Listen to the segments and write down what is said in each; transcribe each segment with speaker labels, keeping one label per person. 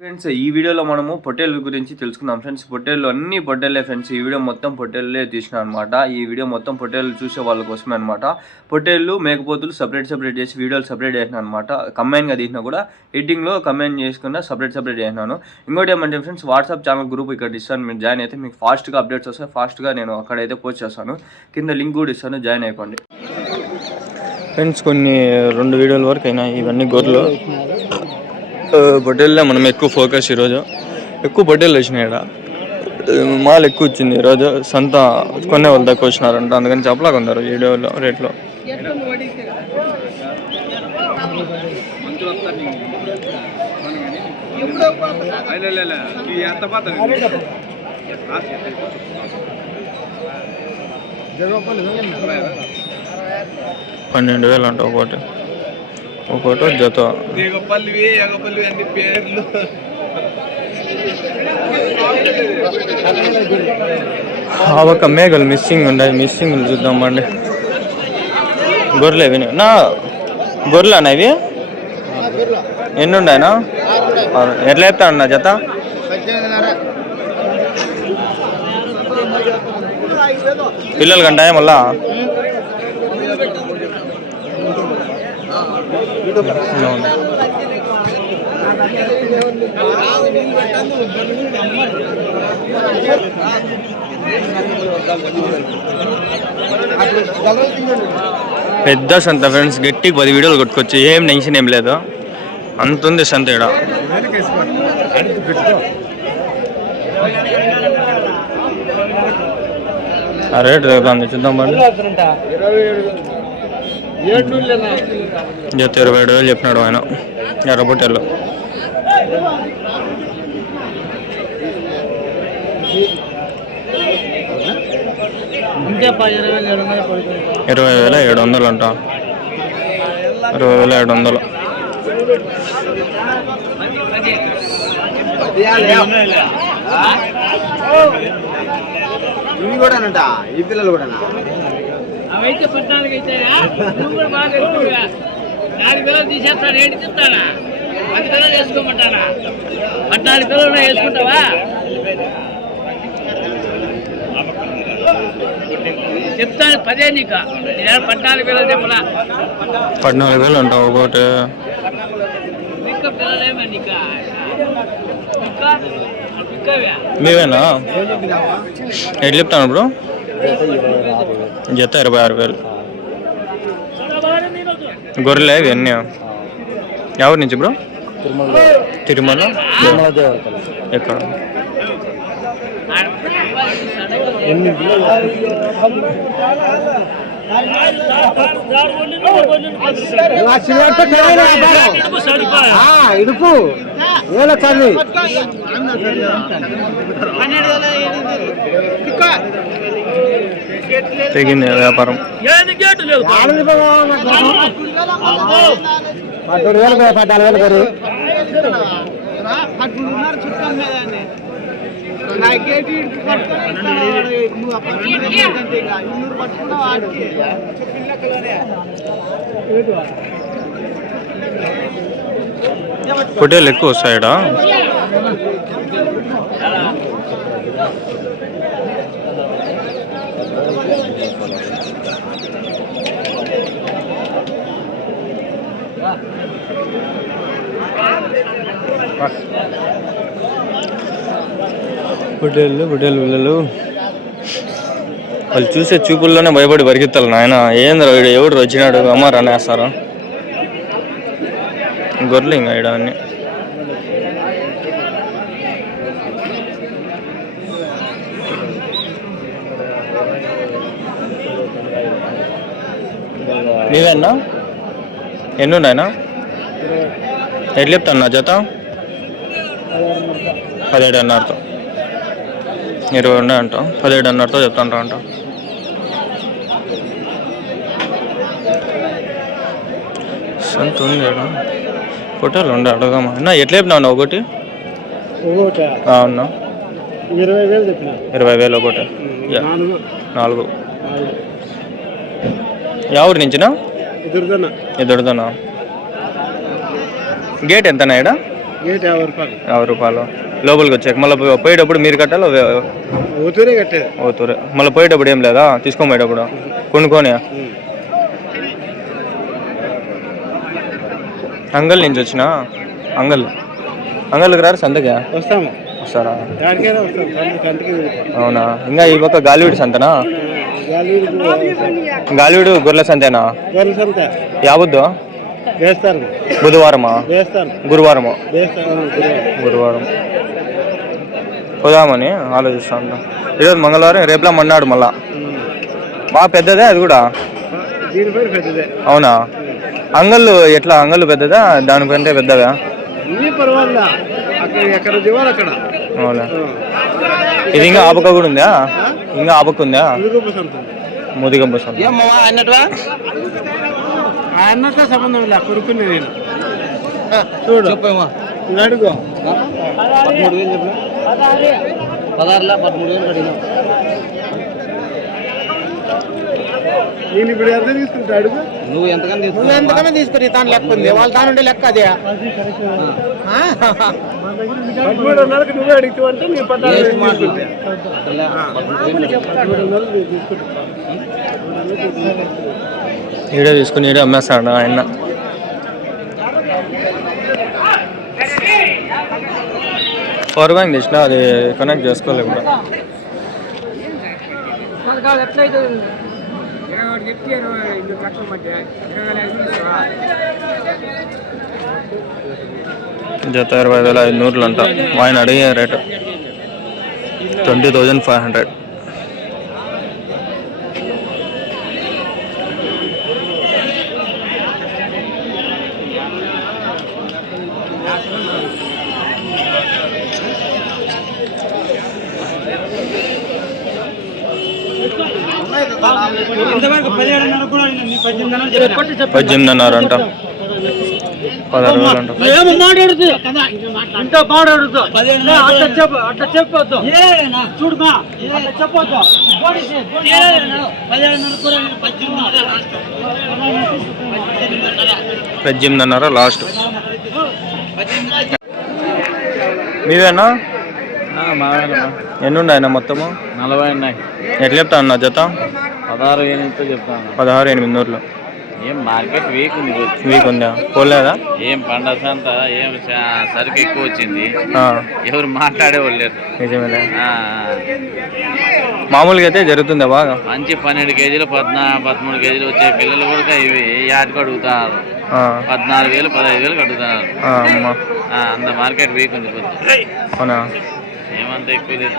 Speaker 1: Friends ఈ వీడియోలో మనము పొట్టేళ్ళ గురించి తెలుసుకుందాం. ఫ్రెండ్స్ పొట్టేళ్ళు అన్ని పొట్టేళ్ళే ఫ్రెండ్స్ ఈ వీడియో మొత్తం పొట్టేళ్ళే తీసిన అనమాట ఈ వీడియో మొత్తం పొట్టేళ్ళు చూసే వాళ్ళ కోసమే అనమాట పొట్టేళ్ళు మేకపోతులు సపరేట్ సపరేట్ చేసి వీడియోలు సపరేట్ చేసిన అనమాట కంబైన్గా తీసినా కూడా ఎడిటింగ్లో కంబైన్ చేసుకున్న సపరేట్ సపరేట్ చేసినాను. ఇంకోటి ఏమంటే ఫ్రెండ్స్ వాట్సాప్ ఛానల్ గ్రూప్ ఇక్కడ ఇస్తాను. మీరు జాయిన్ అయితే మీకు ఫాస్ట్గా అప్డేట్స్ వస్తాయి. ఫాస్ట్గా నేను అక్కడైతే పోస్ట్ చేస్తాను. కింద లింక్ కూడా ఇస్తాను. జాయిన్ అయిపోండి ఫ్రెండ్స్ కొన్ని రెండు వీడియోల వరకు అయినా ఇవన్నీ గొర్రెలు పొట్టేళ్ళే మనం ఎక్కువ ఫోకస్ ఈరోజు. ఎక్కువ పొట్టేళ్ళు వచ్చినాయి ఇక్కడ మాల్ ఎక్కువ వచ్చింది ఈరోజు. సంత కొనే వాళ్ళు తక్కువ వచ్చినారంట అందుకని చెప్పలాగా ఉన్నారు వీడియోలో రేట్లో. పన్నెండు వేలు అంట ఒకటి. ఒకటి జత.
Speaker 2: అన్ని పేర్లు.
Speaker 1: ఒక మేఘలు మిస్సింగ్ ఉన్నాయి మిస్సింగ్ చూద్దామండి గొర్రెలు ఇవి నా గొర్రెలు అన్న ఇవి? ఎన్ని ఉన్నాయనా ఎట్లా చెప్తా అన్న జత? పిల్లలు కంటాయా మళ్ళా? పెద్ద సంత ఫ్రెండ్స్ గట్టి పది వీడియోలు కొట్టుకోవచ్చు ఏం టెన్షన్ ఏం లేదు. అంత ఉంది సంత ఇక్కడ. రేటు తగ్గుతుంది చూద్దాం బండి. జత ఇరవై ఏడు వేలు చెప్పినాడు ఆయన. ఎర్రబొట్టెల్లో ఇరవై వేల ఏడు వందలు అంట. ఇరవై వేల ఏడు వందలు
Speaker 2: ఇవి కూడానంట ఈ పిల్లలు కూడా
Speaker 3: అవైతే పద్నాలుగు అయితేనా నువ్వు కూడా బాగా తెలుసుగా నాలుగు పిల్లలు తీసేస్తాను ఏంటి చెప్తానా పది పిల్లలు వేసుకోమంటానా? పద్నాలుగు పిల్లలు వేసుకుంటావా? చెప్తాను పదే నీకు. నేను పద్నాలుగు పిల్లలు చెప్పలా
Speaker 1: పద్నాలుగు వేలు అంట ఒకటి మీవేనా ఎట్లా చెప్తాను బ్రో జత ఇరవై ఆరు వేలు గొర్రెలే ఇవి అన్నీ ఎవరి నుంచి బ్రో తిరుమల ఎక్కడ
Speaker 2: ఇడుపు వేల చల్లి
Speaker 1: తెగింది వ్యాపారం
Speaker 3: ఏది గేటు లేవు
Speaker 2: పద్దెనిమిది వేలు పద్నాలుగు వేలు గారు
Speaker 1: పొట్టేలు ఎక్కువ వస్తాయడా? పొట్టేళ్ళు పొట్టేలు పిల్లలు వాళ్ళు చూసే చూపుల్లోనే భయపడి పరిగెత్తాలి నాయన. ఏంద్ర వీడు? ఎవడు వచ్చినాడు? అమ్మారు వేస్తారు గొర్రెలు ఇంకా ఈడ అన్ని. నీవేనా? ఎన్ని ఉన్నాయనా ఎట్లా చెప్తాను నా జత? పదిహేడు అన్నరతో. ఇరవై ఉన్నాయంట పదిహేడు అన్నరతో చెప్తాను అంట సంత ఉంది. ఫోటోలు ఉండే అడగమా అన్న ఎట్లా చెప్పినావు ఒకటి? అవునా
Speaker 2: ఇరవై వేలు చెప్పిన?
Speaker 1: ఇరవై వేలు ఒకటి.
Speaker 2: నాలుగు.
Speaker 1: ఎవరి నుంచినా? ఇద్దరుదనా గేట్ ఎంతనా
Speaker 2: గేట్ యాభై రూపాయలు.
Speaker 1: యాభై రూపాయలు. లోపలికి వచ్చాక. మళ్ళీ పోయేటప్పుడు మీరు కట్టాలి?
Speaker 2: ఊతూరే కట్టేది
Speaker 1: అవుతారు మళ్ళీ పోయేటప్పుడు ఏం లేదా? తీసుకొని పోయేటప్పుడు కొనుక్కొని? అంగల్ నుంచి వచ్చిన? అంగల్. అంగల్కి రారు సంతగా
Speaker 2: వస్తాము.
Speaker 1: వస్తారా? అవునా? ఇంకా ఈ పక్క గాలివీడి సంతనా?
Speaker 2: గాలి
Speaker 1: గాలివీడు గొర్రెల సంతేనా?
Speaker 2: గొర్రెల సంత.
Speaker 1: యావద్దు?
Speaker 2: వేస్తారు.
Speaker 1: బుధవారమా?
Speaker 2: వేస్తాను
Speaker 1: గురువారమా?
Speaker 2: వేస్తాను
Speaker 1: గురువారం. పోదామని ఆలోచిస్తా ఉంటాం ఈరోజు మంగళవారం రేపులా మన్నాడు మళ్ళా. బాగా పెద్దదే అది కూడా?
Speaker 2: పెద్దదే.
Speaker 1: అవునా? అంగళ్ళు ఎట్లా? అంగళ్ళు పెద్దదా? దానికంటే
Speaker 2: అక్కడ
Speaker 1: అవునా? ఇది ఇంకా ఆపక కూడా ఉందా? ఇంకా ఆపక ఉందా
Speaker 2: సంత అన్నట్టువా అన్నతో సంబంధం ఇలా నేను. చూడు. అడుగు. పదమూడు వేలు చెప్పు. పదహారులా పదమూడు వేలు కడిగినా. నేను ఇప్పుడు ఎంత తీసుకుంటా? అడుగు. నువ్వు ఎంతకన్నా నువ్వు ఎంతకన్నా తీసుకుని తాను లెక్క ఉంది. వాళ్ళ తాను ఉండే లెక్క అదే. నువ్వే అడిగితే
Speaker 1: ఈడే తీసుకుని ఈడే అమ్మేస్తాడు ఆయన. పవర్ బ్యాంక్ తెచ్చిన అది కనెక్ట్ చేసుకోలేదు కూడా. జత ఇరవై వేల ఐదు నూరులు అంట ఆయన అడిగే rate. Twenty thousand five hundred పద్దెనిమిదిన్నర అంట పదహారు వేలు అంట
Speaker 3: ఏమో మాట్లాడుతూ ఇంట్లో మాట్లాడుతూ అట్ట చెప్పు అట్ట చెప్పొద్దు. చూడుమా చెప్పొద్దు.
Speaker 1: పద్దెనిమిదిన్నర లాస్ట్. మీవేనా? ఎన్ని ఉన్నాయి మొత్తము?
Speaker 3: నలభై ఉన్నాయి.
Speaker 1: ఎట్లా చెప్తా అన్న జత?
Speaker 3: పదహారు ఎనిమిదితో చెప్తాను
Speaker 1: పదహారు ఎనిమిది నూరులు.
Speaker 3: ఏం మార్కెట్ వీక్ ఉంది
Speaker 1: వీక్ ఉందా? పోలేదా?
Speaker 3: ఏం పండగ సంత ఏం సరుకు ఎక్కువ వచ్చింది. ఎవరు మాట్లాడే వాళ్ళు లేరు.
Speaker 1: నిజమేలే.
Speaker 3: ఆ,
Speaker 1: మామూలుగా అయితే జరుగుతుందా బాగా?
Speaker 3: మంచి పన్నెండు కేజీలు పద్నా పదమూడు కేజీలు వచ్చే పిల్లలు కూడా ఇవి యాటికి అడుగుతున్నారు
Speaker 1: ఆ,
Speaker 3: పద్నాలుగు వేలు పదహైదు వేలు
Speaker 1: ఆ,
Speaker 3: అంత మార్కెట్ వీక్ ఉంది
Speaker 1: అవునా?
Speaker 3: ఏమంత ఎక్కువ లేదు.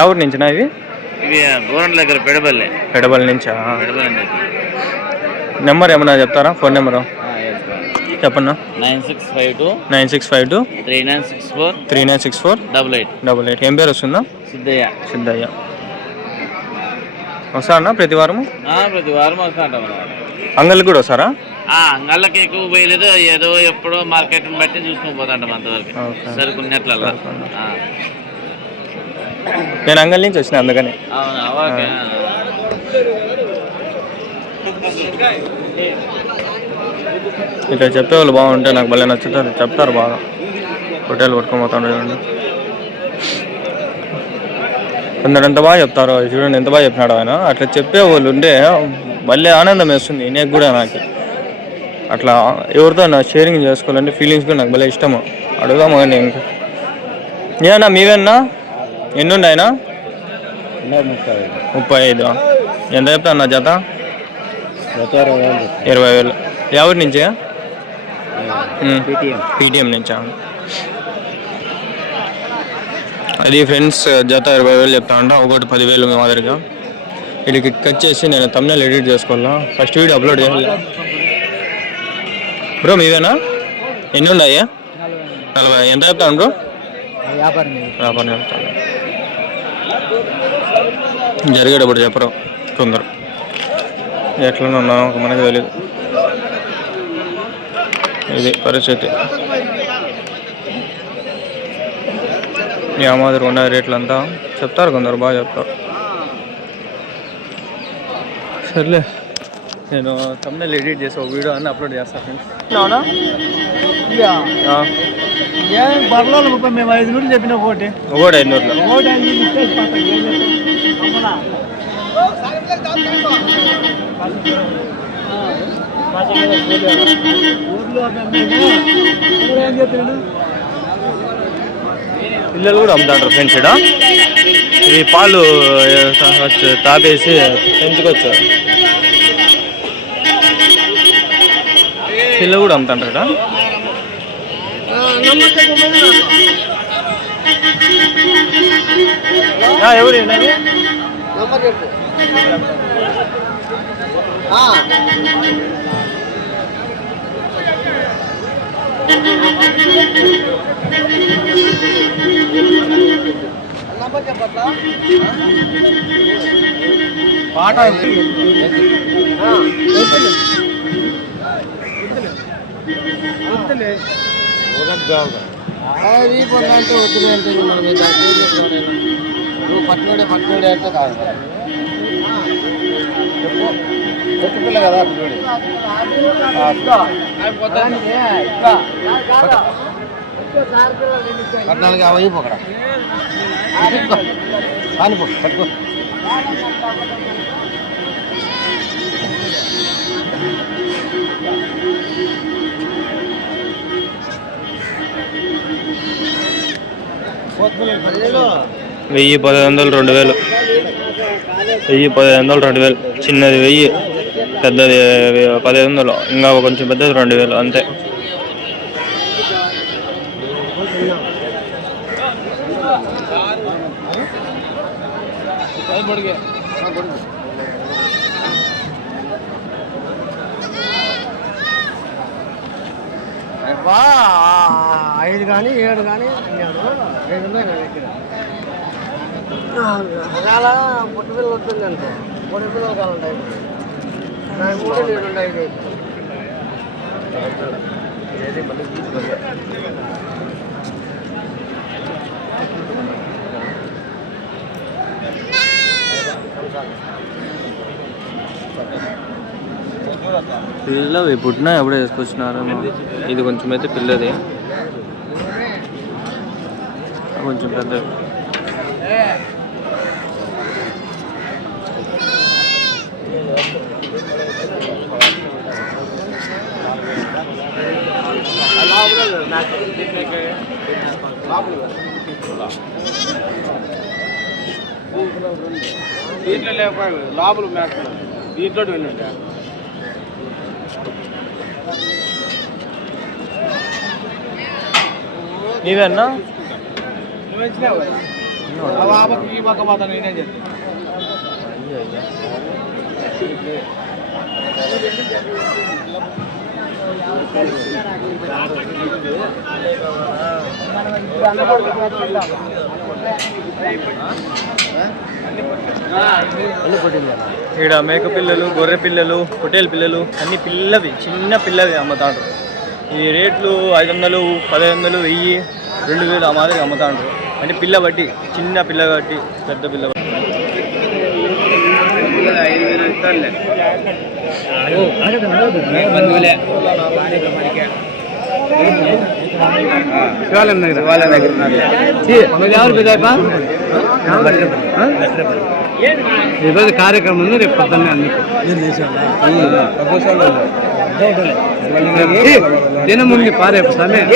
Speaker 1: ఎవరి నుంచినా ఇవి?
Speaker 3: ఇవి గోరంట్ల దగ్గర పెడబల్లే.
Speaker 1: పెడబల్ నుంచా?
Speaker 3: పెడబల్లి
Speaker 1: నెంబర్ ఏమన్నా చెప్తారా? Phone number? చెప్పన్నా.
Speaker 3: Nine six five two
Speaker 1: nine six five two
Speaker 3: three nine six four
Speaker 1: three nine six four
Speaker 3: double eight.
Speaker 1: Double eight. ఏం పేరు వస్తుందా?
Speaker 3: సిద్ధయ్య.
Speaker 1: సిద్ధయ్య. వస్తా అన్న ప్రతి వారము?
Speaker 3: ప్రతి వారం వస్తాంటాం
Speaker 1: అంగళ్ళకి కూడా వస్తారా?
Speaker 3: అంగళ్ళకి ఎక్కువ పోయలేదు ఏదో ఎప్పుడో మార్కెట్ బట్టి చూసుకొని పోతాంటాం అంతవరకు. సరుకున్నట్లల్లా.
Speaker 1: నేను అంగల్ నుంచి వచ్చిన అందుకని.
Speaker 3: అవునా? ఓకే.
Speaker 1: ఇట్లా చెప్పేవాళ్ళు బాగుంటే నాకు భలే నచ్చుతుంది చెప్తారు బాగా. హోటల్ పట్టుకొని పోతాను చూడండి. కొందరు ఎంత బాగా చెప్తారో చూడండి ఎంత బాగా చెప్పినాడు ఆయన. అట్లా చెప్పే వాళ్ళు ఉంటే భలే ఆనందం వేస్తుంది. నేను కూడా నాకు. అట్లా ఎవరితో నా షేరింగ్ చేసుకోవాలంటే ఫీలింగ్స్ కూడా నాకు భలే ఇష్టము. అడుగుదాము కానీ ఇంకా. ఏమన్నా మీవేనా? ఎన్ని ఉన్నాయినా ముప్పై ఐదు. ఎంత చెప్తా అన్న జత? ఇరవై వేలు. ఎవరి నుంచి? పీటీఎం నుంచా? అది ఫ్రెండ్స్ జత ఇరవై వేలు చెప్తా ఉంటా ఒకటి పదివేలు మాదిరిగా వీడికి కట్ చేసి నేను తమిళ ఎడిట్ చేసుకోవాలా? ఫస్ట్ వీడియో అప్లోడ్ చేయాలి. బ్రో మీవేనా? ఎన్ని ఉన్నాయి నలభై. ఎంత చెప్తాను బ్రో?
Speaker 2: వ్యాపారం
Speaker 1: చెప్తాను జరిగేటప్పుడు చెప్పరు కొందరు. ఒక మనకి తెలియదు ఇది పరిస్థితి. యా మాదిరి ఉన్న రేట్లు అంతా చెప్తారు కొందరు బాగా చెప్తారు. సర్లే. నేను తమ్ముళ్ళు ఎడిట్ చేసి ఒక వీడియో అని అప్లోడ్ చేస్తాను ఫ్రెండ్స్
Speaker 2: ఏం బర్లలో ముప్పై మేము ఐదు నూరు చెప్పిన ఒకటి
Speaker 1: ఒకటి
Speaker 2: ఐదు నూరు ఇచ్చేసి పోతాం. ఏం చేస్తాం? అమ్మలా. ఊర్లో అమ్మేనా? ఊరు ఏం చెప్తున్నాడు
Speaker 1: పిల్లలు కూడా అమ్ముతాంటారు ఫ్రెండ్స్ ఇక్కడ ఇవి పాలు ఏ, తాపేసి పెంచుకోవచ్చు పిల్లలు కూడా అమ్ముతాంటారు ఆ, ఎవరు?
Speaker 2: పాట అది పొందంటే వద్దులే అంటే మనం నువ్వు పట్టుకోడే పట్టుకోడే అంటే కాదు. కొత్త పిల్ల కదా పద్నాలుగు యాభై పోకరా కానిపో పట్టుకో.
Speaker 1: వెయ్యి పదహైదు వందలు రెండు వేలు. వెయ్యి పదిహేను వందలు రెండు వేలు. చిన్నది వెయ్యి పెద్దది పదిహేను వందలు. ఇంకా కొంచెం పెద్దది రెండు వేలు అంతే.
Speaker 2: బా ఐదు కానీ ఏడు కానీ అన్నాడు ఐదు ఉన్నాయి నా దగ్గర. ఒకవేళ పుట్టిపిల్లలు పిల్లలు వస్తుంది పొడి పిల్లలు కావాలంటే నాకు మూడు
Speaker 1: పిల్లవి పుట్టినా ఎప్పుడే తీసుకొచ్చినారు? ఇది కొంచెం అయితే పిల్లది. కొంచెం పెద్దది
Speaker 2: దీంట్లో లేకపోయి లోపల మేక దీంట్లో వెళ్ళండి
Speaker 1: నీవేనా
Speaker 2: నువ్వు వచ్చినావు ఆ బాబుకి ఈ పక్క పోతాను నేనేం నీవేనా?
Speaker 1: ఇక్కడ మేక పిల్లలు గొర్రె పిల్లలు పొట్టేలు పిల్లలు అన్ని పిల్లవి చిన్న పిల్లవి అమ్ముతాండ్రు. ఈ రేట్లు ఐదు వందలు పదిహేను వందలు వెయ్యి రెండు వేలు ఆ మాదిరి అమ్ముతాండ్రు. అంటే పిల్ల బట్టి చిన్న పిల్ల బట్టి పెద్ద పిల్ల బట్టి.
Speaker 2: ఈరోజు కార్యక్రమం ఉంది రేపు పొద్దున్నే అన్ని. దినం ఉంది పారేపు సమయం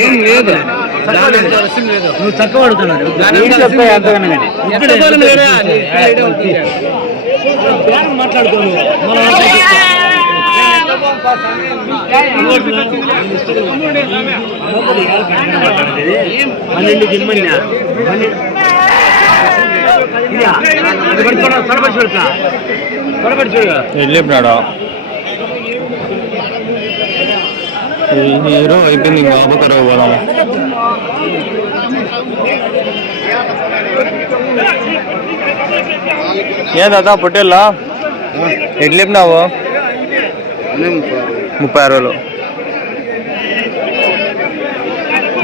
Speaker 2: ఏం లేదు నువ్వు తక్కువ పడుతున్నాడు మాట్లాడుకోను పన్నెండు జిమ్మన్నా తొడబడి చూడతా తొడబడి చూడు
Speaker 1: వెళ్ళిపోయినాడా హీరో అయిపోయింది ఇంకా అబకరావు పోదాము ఏ దాదా పొట్టేళ్ళా? ఎట్లేపినావు? ముప్పై ఆరు వేలు.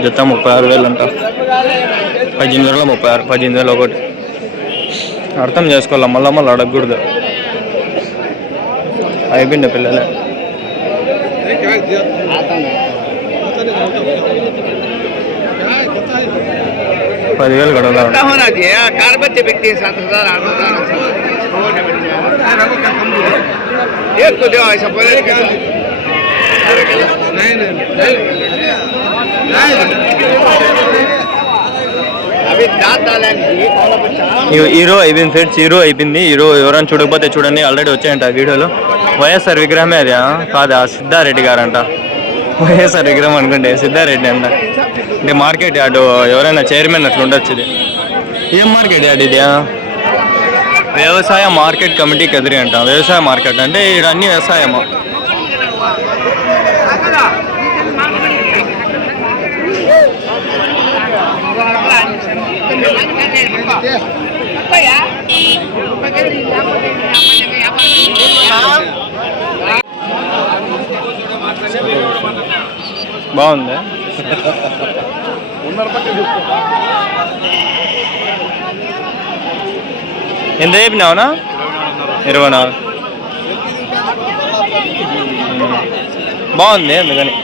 Speaker 1: జత ముప్పై ఆరు వేలు అంట పద్దెనిమిది వేల ముప్పై ఆరు పద్దెనిమిది వేలు ఒకటి. అర్థం చేసుకోవాలి మళ్ళీ మళ్ళీ అడగకూడదు. అయిపోయింది పిల్లలే? పదివేలు కడగా
Speaker 3: होना चाहिए कार बच्चे बिकते हैं सात हजार आठ हजार एक को दो ऐसा बोले नहीं अभी दांत डालेंगे कौन बच्चा
Speaker 1: హీ- హీరో అయిపోయింది ఫ్రెండ్స్ హీరో అయిపోయింది హీరో ఎవరైనా చూడకపోతే చూడండి ఆల్రెడీ వచ్చాయంట ఆ వీడియోలో వైఎస్ఆర్ విగ్రహమే అది ఆ? కాదా సిద్ధారెడ్డి గారంట వైఎస్ఆర్ విగ్రహం అనుకుంటే సిద్ధారెడ్డి అంట అంటే మార్కెట్ యార్డు ఎవరైనా చైర్మన్ అట్లా ఉండొచ్చు ఇది ఏం మార్కెట్ యార్డ్ ఇది వ్యవసాయ మార్కెట్ కమిటీ కదిరి అంట వ్యవసాయ మార్కెట్ అంటే ఇక్కడ అన్ని వ్యవసాయము బాగుంది ఎంత చెప్పినావునా ఇరవై నాలుగు ఉమ్. బాగుంది అందుకని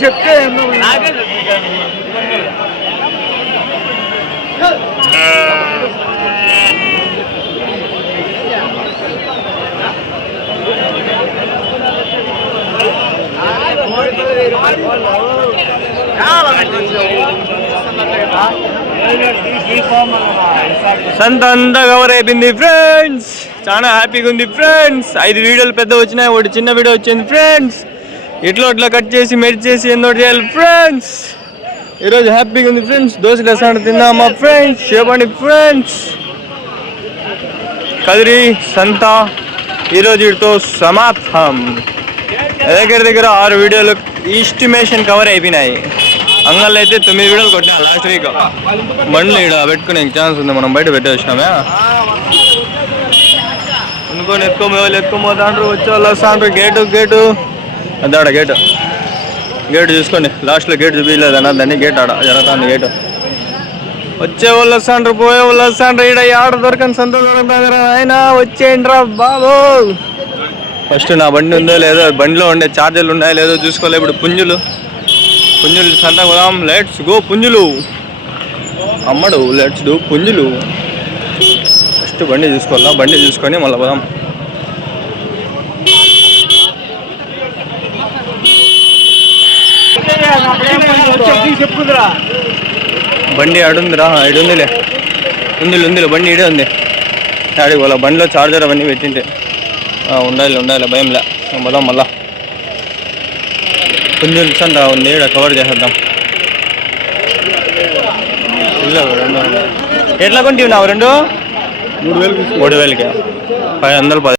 Speaker 3: చెప్తే
Speaker 1: సంత అంతా కవర్ అయిపోయింది ఫ్రెండ్స్. చాలా హ్యాపీగా ఉంది ఫ్రెండ్స్. ఐదు వీడియోలు పెద్ద వచ్చినాయి ఒకటి చిన్న వీడియో వచ్చింది ఫ్రెండ్స్. ఇట్లా ఇట్లా కట్ చేసి మెడి చేసి ఎన్నో చేయాలి ఫ్రెండ్స్ ఈరోజు హ్యాపీగా ఉంది ఫ్రెండ్స్. దోశ రెస్టారెంట్ తిందామా ఫ్రెండ్స్? చెప్పండి ఫ్రెండ్స్. కదిరి సంత ఈరోజు వీటితో సమాప్తం. దగ్గర దగ్గర ఆరు వీడియోలు ఈస్టిమేషన్ కవర్ అయిపోయినాయి. అంగళ్ళు అయితే తొమ్మిది వీడియోలు కొట్టినా లాస్ట్ వీక్ బండ్లు ఇక్కడ పెట్టుకునే ఛాన్స్ ఉంది మనం బయట పెట్టేసినామే అనుకోని ఎత్తుకోమో వాళ్ళు ఎత్తుకోమోతాండ్రు వచ్చే వాళ్ళు వస్తాండ్రు గేటు గేటు అదాడ గేటు గేటు చూసుకోండి లాస్ట్లో గేట్ చూపించలేదన్న దాన్ని గేట్ ఆడ జరుగుతుంది గేటు వచ్చే వాళ్ళు వస్తాండ్రు పోయే వాళ్ళు వస్తాండ్రు ఈడ ఆడ దొరకని సంతోషం ఆయన వచ్చేయండి రా బాబు. ఫస్ట్ నా బండి ఉందో లేదో బండిలో ఉండే ఛార్జర్లు ఉన్నాయో లేదో చూసుకోవాలి. ఇప్పుడు పుంజులు. పుంజులు సంత పోదాం. లెట్స్ గో పుంజులు. అమ్మడు లెట్స్ డూ పుంజులు. ఫస్ట్ బండి చూసుకోవాలా? బండి చూసుకొని మళ్ళీ పోదాం. బండి ఆడుందిరా ఇడుందిలే ఉందిలే. ఉందిలే బండి ఇడే ఉంది. ఆడికి బండిలో చార్జర్ అవన్నీ పెట్టింటే. ఉండాలి ఉండాలి భయంలే. పోదాం మళ్ళా. కొంచెం సంత ఉంది ఇక్కడ కవర్ చేసేద్దాం. రెండు ఎట్లా కొంటివి రెండు?
Speaker 2: మూడు వేలు
Speaker 1: మూడు వేలకి. పది వందలు పది